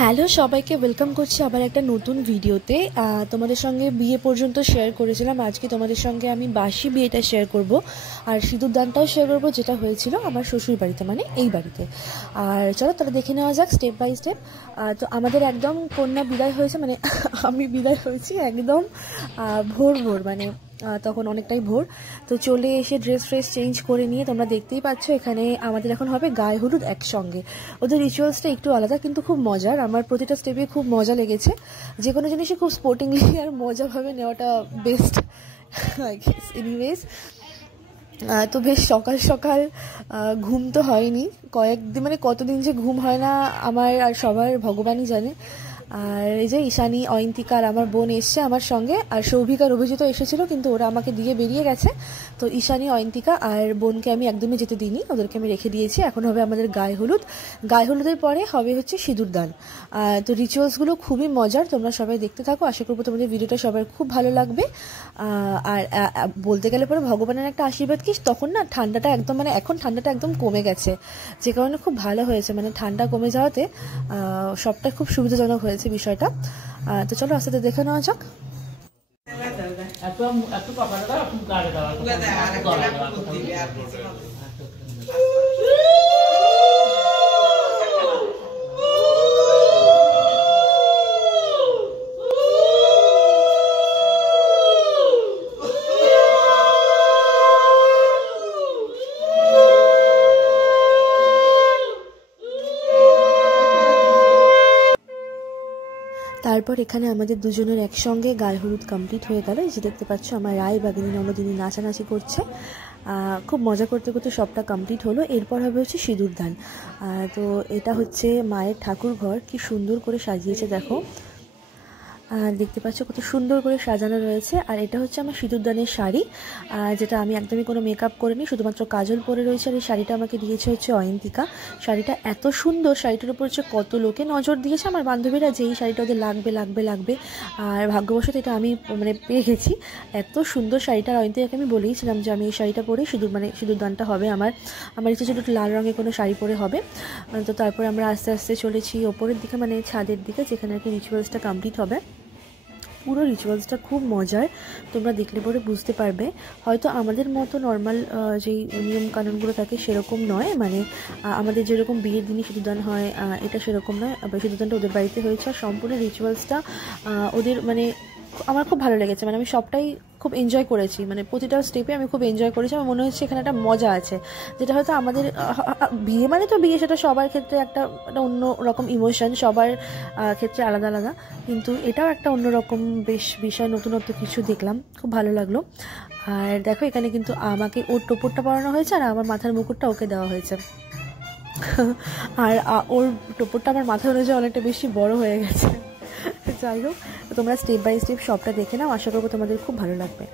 Hello সবাইকে welcome করছি আবার একটা নতুন ভিডিওতে। তোমাদের সঙ্গে বিয়ে পর্যন্ত শেয়ার করেছিলাম, আজকে তোমাদের সঙ্গে আমি বাসি বিয়েটা শেয়ার করব আর সিঁদুর দানটাও শেয়ার করব, যেটা হয়েছিল আমার শ্বশুর বাড়িতে, মানে এই বাড়িতে। আর চলো তাহলে দেখে নেওয়া যাক স্টেপ বাই স্টেপ। তো আমাদের একদম কন্যা বিদায় হয়েছে, মানে আমি বিদায় হয়েছি একদম ভোর ভোর, মানে তখন অনেকটাই ভোর। তো চলে এসে ড্রেস ফ্রেস চেঞ্জ করে নিয়ে তোমরা দেখতেই পাচ্ছ এখানে আমাদের এখন হবে গায়ে হলুদ একসঙ্গে। ওদের রিচুয়ালসটা একটু আলাদা কিন্তু খুব মজার, আমার প্রতিটা স্টেপে খুব মজা লেগেছে। যে কোনো জিনিসই খুব স্পোর্টিংলি আর মজাভাবে নেওয়াটা বেস্ট আই গেস। এনিওয়েজ, তো বেশ সকাল সকাল ঘুম তো হয়নি কয়েকদিন, মানে কতদিন যে ঘুম হয় না আমার আর সবার ভগবানই জানে। আর এই যে ঈশানী, অয়ন্তিকা আর আমার বোন এসছে আমার সঙ্গে, আর সৌভিক আর অভিজিৎ এসেছিল কিন্তু ওরা আমাকে দিয়ে বেরিয়ে গেছে। তো ঈশানী, অয়ন্তিকা আর বোনকে আমি একদমই যেতে দিইনি, ওদেরকে আমি রেখে দিয়েছি। এখন হবে আমাদের গায়ে হলুদ, গায়ে হলুদের পরে হবে হচ্ছে সিঁদুর দান। তো রিচুয়ালসগুলো খুবই মজার, তোমরা সবাই দেখতে থাকো, আশা করবো তোমাদের ভিডিওটা সবার খুব ভালো লাগবে। আর বলতে গেলে পরে ভগবানের একটা আশীর্বাদ কি, তখন না ঠান্ডাটা একদম, মানে এখন ঠান্ডাটা একদম কমে গেছে, যে কারণে খুব ভালো হয়েছে, মানে ঠান্ডা কমে যাওয়াতে সবটা খুব সুবিধাজনক হয়েছে বিষয়টা। তো চলো আস্তে আস্তে দেখে নেওয়া যাক। তারপর এখানে আমাদের দুজনের একসঙ্গে গায়ে হলুদ কমপ্লিট হয়ে গেল। এই যে দেখতে পাচ্ছ আমার রায় বাগিনী ননদিনী নাচানাচি করছে, খুব মজা করতে করতে সবটা কমপ্লিট হলো। এরপর হবে হচ্ছে সিঁদুর দান। তো এটা হচ্ছে মায়ের ঠাকুর ঘর, কি সুন্দর করে সাজিয়েছে দেখো, আর দেখতে পাচ্ছ কত সুন্দর করে সাজানো রয়েছে। আর এটা হচ্ছে আমার সিঁদুরদানের শাড়ি, যেটা আমি একদমই কোনো মেকআপ করিনি, শুধুমাত্র কাজল পরে রয়েছে। আর এই শাড়িটা আমাকে দিয়েছে হচ্ছে অয়ন্তিকা। শাড়িটা এত সুন্দর, শাড়িটার উপর হচ্ছে কত লোকে নজর দিয়েছে আমার বান্ধবীরা, যে এই শাড়িটা ওদের লাগবে লাগবে লাগবে, আর ভাগ্যবশত এটা আমি মানে পেয়ে গেছি। এত সুন্দর শাড়িটা, আর অয়ন্তিকাকে আমি বলেইছিলাম যে আমি এই শাড়িটা পরে সিঁদুরদানটা হবে আমার ইচ্ছে ছিল একটু লাল রঙের কোনো শাড়ি পরে হবে। তো তারপরে আমরা আস্তে আস্তে চলেছি ওপরের দিকে, মানে ছাদের দিকে, যেখানে আর কি রিচুয়ালসটা কমপ্লিট হবে। পুরো রিচুয়ালসটা খুব মজার, তোমরা দেখলে পরে বুঝতে পারবে। হয়তো আমাদের মতো নর্মাল যেই নিয়ম কানুনগুলো থাকে সেরকম নয়, মানে আমাদের যেরকম বিয়ের দিনই সিঁদুরদান হয় এটা সেরকম নয়। সিঁদুরদানটা ওদের বাড়িতে হয়েছে, আর সম্পূর্ণ রিচুয়ালসটা ওদের, মানে আমার খুব ভালো লেগেছে, মানে আমি সবটাই খুব এনজয় করেছি, মানে প্রতিটা স্টেপে আমি খুব এনজয় করেছি। আমার মনে হচ্ছে এখানে একটা মজা আছে, যেটা হয়তো আমাদের বিয়ে মানে তো বিয়ে, সেটা সবার ক্ষেত্রে একটা অন্য রকম ইমোশন, সবার ক্ষেত্রে আলাদা আলাদা, কিন্তু এটাও একটা অন্যরকম বেশ বিষয়, নতুনত্ব কিছু দেখলাম, খুব ভালো লাগলো। আর দেখো এখানে কিন্তু আমাকে ওর টোপরটা পরানো হয়েছে, আর আমার মাথার মুকুটটা ওকে দেওয়া হয়েছে। আর ওর টোপরটা আমার মাথার অনুযায়ী অনেকটা বেশি বড় হয়ে গেছে। যাই হোক, তোমরা স্টেপ বাই স্টেপ সবটা দেখে নাও, আশা করবো তোমাদের খুব ভালো লাগবে।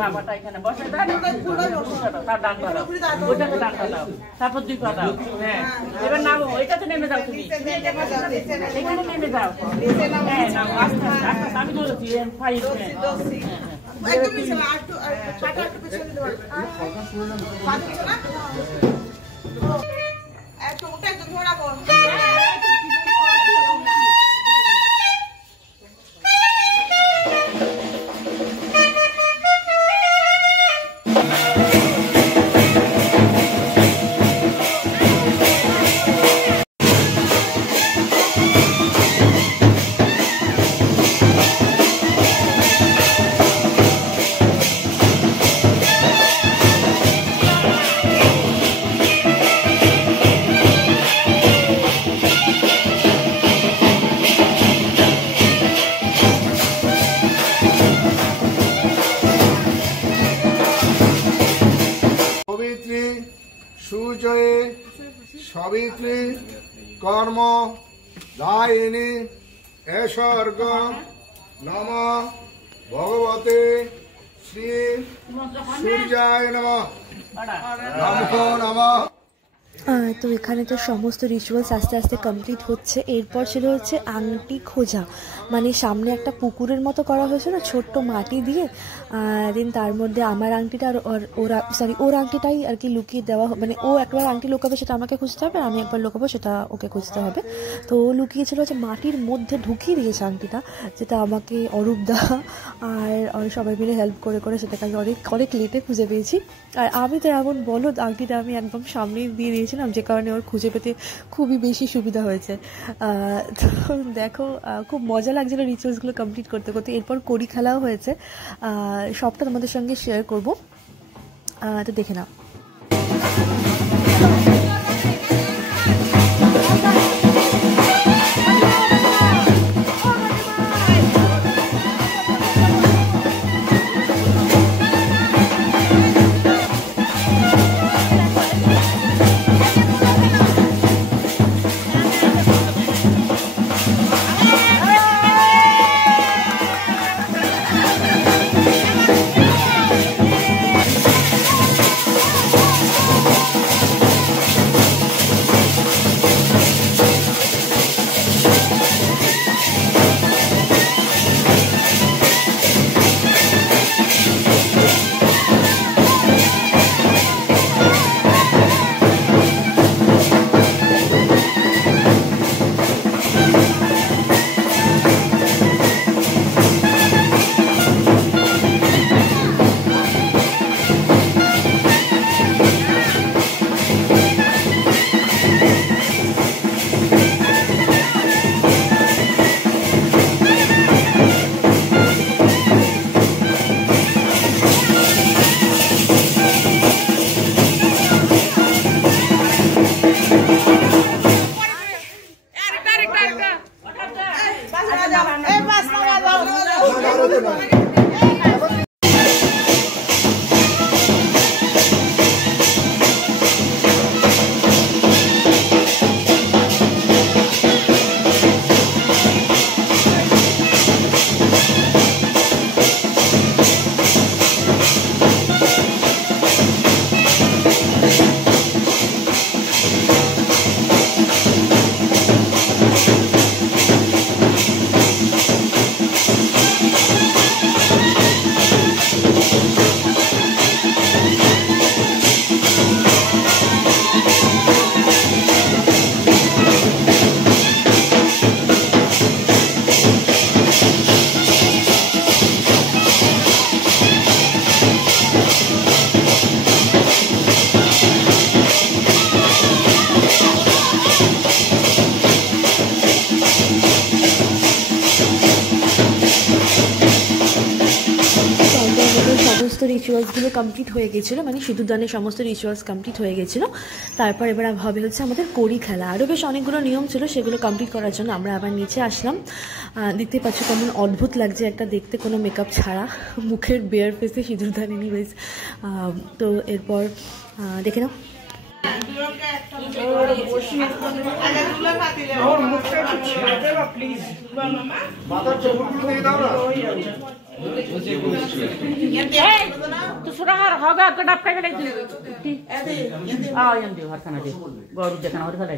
বাবাটা এখানে বসে দাও, তার ডানটা দাও, ওইটাতে ডানটা দাও, তারপর দুই পা দাও। হ্যাঁ, এবার নামো, ওইটাতে নেমে যাও, তুমি এখানে নেমে যাও। হ্যাঁ, নামো, আস্তে আস্তে, আমি ধরেছি ফাইভ। সাবিত্রী কর্ম দায়িনী এসর্গ নম ভগবতে শ্রী সূর্যায় নমঃ নমো নমঃ। তো এখানে তো সমস্ত রিচুয়ালস আস্তে আস্তে কমপ্লিট হচ্ছে। এরপর ছিল হচ্ছে আংটি খোঁজা, মানে সামনে একটা পুকুরের মতো করা হয়েছে না ছোট্ট মাটি দিয়ে, দেন তার মধ্যে আমার আংটিটা আর ওর আংটিটাই আর কি লুকিয়ে দেওয়া, মানে ও একবার আংটি লুকাবে সেটা আমাকে খুঁজতে হবে, আমি একবার লুকাবো সেটা ওকে খুঁজতে হবে। তো ও লুকিয়েছিল হচ্ছে মাটির মধ্যে ঢুকিয়ে দিয়েছে আংটিটা, যেটা আমাকে অরূপদা আর সবাই মিলে হেল্প করে করে সেটাকে আমি অনেক লেটে খুঁজে পেয়েছি। আর আমি তো এমন বলদ, আংটিটা আমি একদম সামনেই দিয়ে দিয়েছিলাম, যে কারণে ওর খুঁজে পেতে খুবই বেশি সুবিধা হয়েছে। তো দেখো খুব মজা লাগছিল রিচুয়ালসগুলো কমপ্লিট করতে করতে। এরপর কড়ি খেলাও হয়েছে, সবটা তোমাদের সঙ্গে শেয়ার করবো, তো দেখে নাও। রিচুয়ালসগুলো কমপ্লিট হয়ে গেছিলো, মানে সিঁদুরদানের সমস্ত রিচুয়ালস কমপ্লিট হয়ে গেছিলো। তারপর এবার হবে হচ্ছে আমাদের কড়ি খেলা। আরও বেশ অনেকগুলো নিয়ম ছিল, সেগুলো কমপ্লিট করার জন্য আমরা আবার নিচে আসলাম। দেখতে পাচ্ছ কেমন অদ্ভুত লাগছে একটা দেখতে, কোনো মেকআপ ছাড়া, মুখের বেয়ার ফেসে সিঁদুরদান এনিওয়েজ। তো এরপর দেখে নাও। तो सुरा होगा आपका डाप का ले आओ यंदी हर खाना दे गौरव देखना और खा ले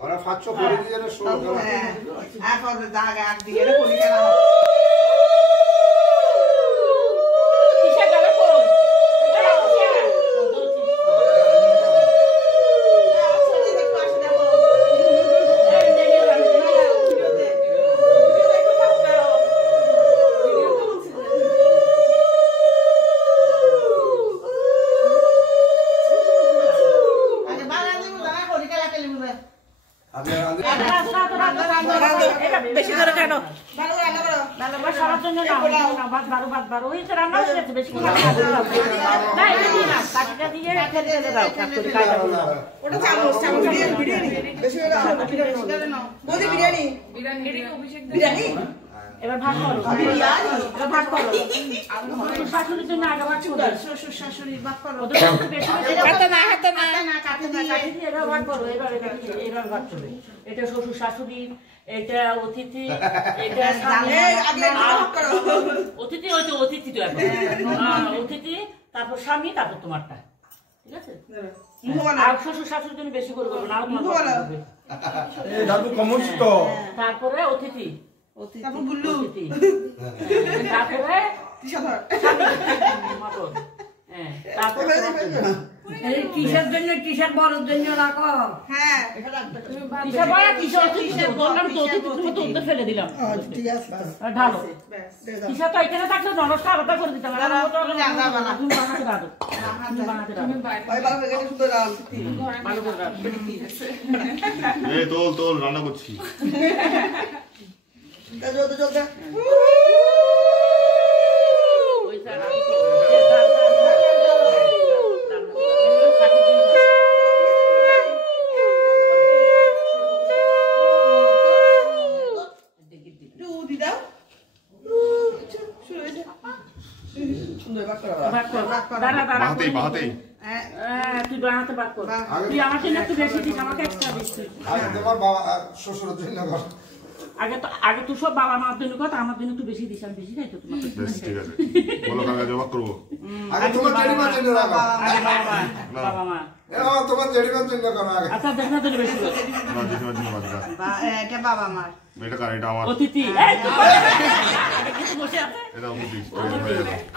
Ahora faccio fuori di nessuno. Cosa da dire con ভাত বারো হয়েছে, রান্না হয়ে গেছে, বেশি করে না, এটা দিয়ে না, কাঠিটা দিয়ে ফেলে দাও, কাঠি কাটা করে দাও। ওটা চামচ বিরিয়ানি বেশি করে দাও, বৌদি বিরিয়ানি বিরিয়ানি এবার ভাগ করো, এবার ভাগ করো। শাশুড়ির জন্য আগে ভাগ করো, শ্বশুর শাশুড়ি ভাগ করো, ওদের একটু বেশি বেশি কাটে না, কাঠি দিয়ে এবার ভাগ করো, এবার ভাগ করবে। এটা শ্বশুর শাশুড়ি, এটা অতিথি, এটা অতিথি, ওই তো অতিথি তো এখন অতিথি, তারপর স্বামী, তারপর তোমারটা, ঠিক আছে? আর শ্বশুর শাশুড়ির জন্য বেশি করে করবো না, তারপরে অতিথি, তারপর গুল্লু, তারপরে তারপরে কিসের জন্য কিসের বড়ের জন্য রাখো। হ্যাঁ ফেলে দিলাম, ঢালো কিসা তো এখানে থাকলে নরসটা আলাদা করে দিতাম, তোল রান্না করছি। তুই বানাতে বাদ কর, তুই আমার জন্য একটু বেশি দিস, আমাকে এক্সট্রা দিস। তোমার বাবা শ্বশুরের জন্য আগে তো সব বাবা মার জন্য কথা, আমার জন্য একটু বেশি দিস, আমি বেশি খাই তো তোমার। ঠিক আছে, বলো কাকা জবাব করবো। আগে তোমার জেঠিমার জন্য রাখো, বাবা মা তোমার জেঠিমার জন্য করো আগে। আচ্ছা দেখ না, তোর বেশি না জেঠিমার জন্য বাচ্চা, এটা বাবা মার, এটা কার, এটা আমার অতিথি, বসে আছে। এটা অতিথি।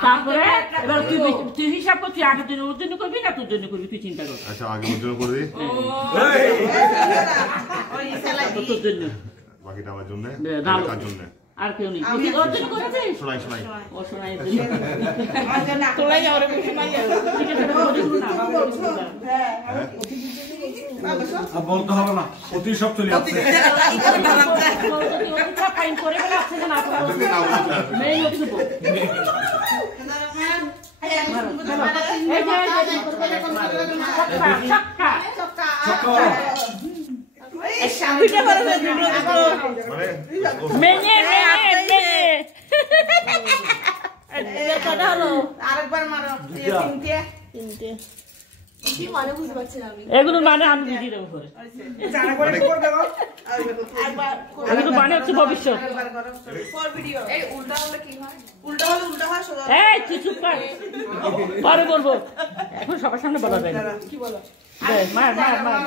তারপরে এবার তুই হিসাব করছিস, আগের জন্য ওর জন্য করবি না তোর জন্য করবি, তুই চিন্তা কর। আচ্ছা আগে ওর জন্য করে দিই, তোর জন্য, বাকিটা আমার জন্য, কার জন্য আর কেউ নেই। ওর জন্য করেছিস? শোনাই ও শোনাই তোলাই যাও রে, শোনাই যাও, ঠিক আছে? বলতে হবে না, অতি সব চলে আসছে। আরেকবার মারো, তিনটে এগুলো মানে আমি বুঝিয়ে দেবো করে, এগুলো মানে হচ্ছে ভবিষ্যৎ। এই তুই চুপ কর, পরে বলবো, এখন সবার সামনে বলা যায় না। মার মার মার,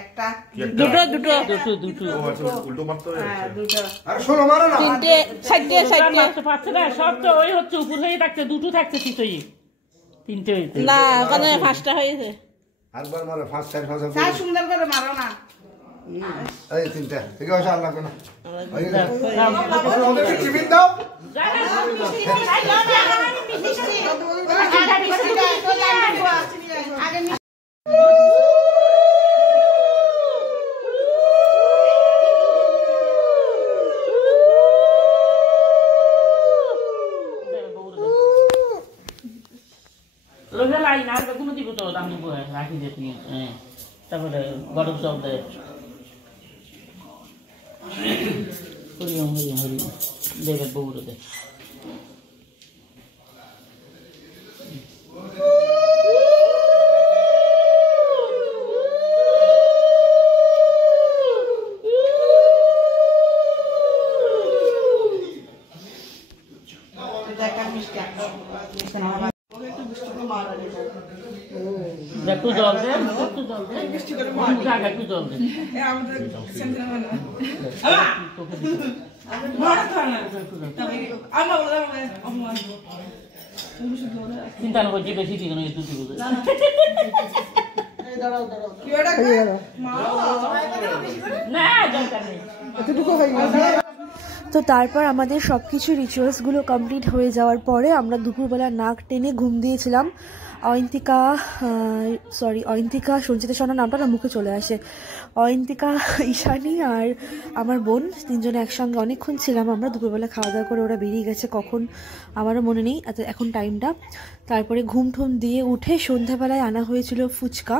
একটা দুটো উল্টো মারতে হবে। আরে শোনো মারো না, পাচ্ছে না, সব তো ওই হচ্ছে উপর হয়ে থাকছে, দুটো থাকছে চিতই, তিনটে হয়েছে না, ওখানে 5টা হয়েছে। আরেকবার মারো, ফার্স্ট টাইম ফার্স্ট চাই সুন্দর করে মারো না, এই তিনটা ঠিক আছে, আর লাগবে না। ওদেরকে টিফিন দাও, কোনো দিব তো আমি রাখি দিয়ে তুই, তারপরে গরম জল দে, হরিম হরিম হরিম দেবের বউরে দে। একটু জল দে, একটু জল দে, একটু জল দে। চিন্তা না করছি, বেশি ঠিক নয়, তুই বুঝে না দরকার নেই। তো তারপর আমাদের সব কিছু রিচুয়ালসগুলো কমপ্লিট হয়ে যাওয়ার পরে আমরা দুপুরবেলা নাক টেনে ঘুম দিয়েছিলাম। অয়ন্তিকা সঞ্চিতা সোনার নামটা না মুখে চলে আসে। অয়ন্তিকা, ঈশানী আর আমার বোন, তিনজনে একসঙ্গে অনেকক্ষণ ছিলাম আমরা। দুপুরবেলা খাওয়া দাওয়া করে ওরা বেরিয়ে গেছে কখন আমারও মনে নেই এখন টাইমটা। তারপরে ঘুম ঠুম দিয়ে উঠে সন্ধ্যাবেলায় আনা হয়েছিল ফুচকা।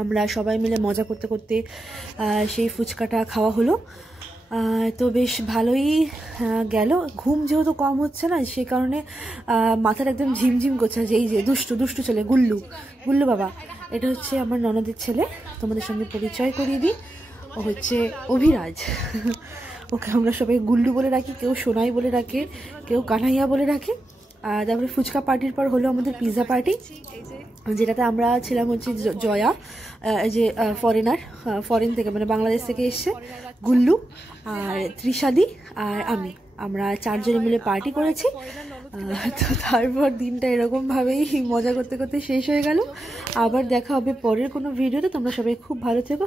আমরা সবাই মিলে মজা করতে করতে সেই ফুচকাটা খাওয়া হলো। তো বেশ ভালোই গেল। ঘুম যেহেতু কম হচ্ছে না, সে কারণে মাথাটা একদম ঝিমঝিম করছে। যে এই যে দুষ্টু ছেলে গুল্লু বাবা, এটা হচ্ছে আমার ননদের ছেলে, তোমাদের সঙ্গে পরিচয় করিয়ে দিই। ও হচ্ছে অভিরাজ। ওকে আমরা সবাই গুল্লু বলে রাখি, কেউ সোনাই বলে রাখে, কেউ কানাইয়া বলে রাখে। তারপরে ফুচকা পার্টির পর হলো আমাদের পিৎজা পার্টি, যেটাতে আমরা ছিলাম হচ্ছে জয়া, যে ফরেন থেকে মানে বাংলাদেশ থেকে এসছে, গুল্লু আর ত্রিশাদি আর আমরা 4 জনে মিলে পার্টি করেছি। তো তারপর দিনটা এরকমভাবেই মজা করতে করতে শেষ হয়ে গেল। আবার দেখা হবে পরের কোনো ভিডিওতে। তোমরা সবাই খুব ভালো থেকো।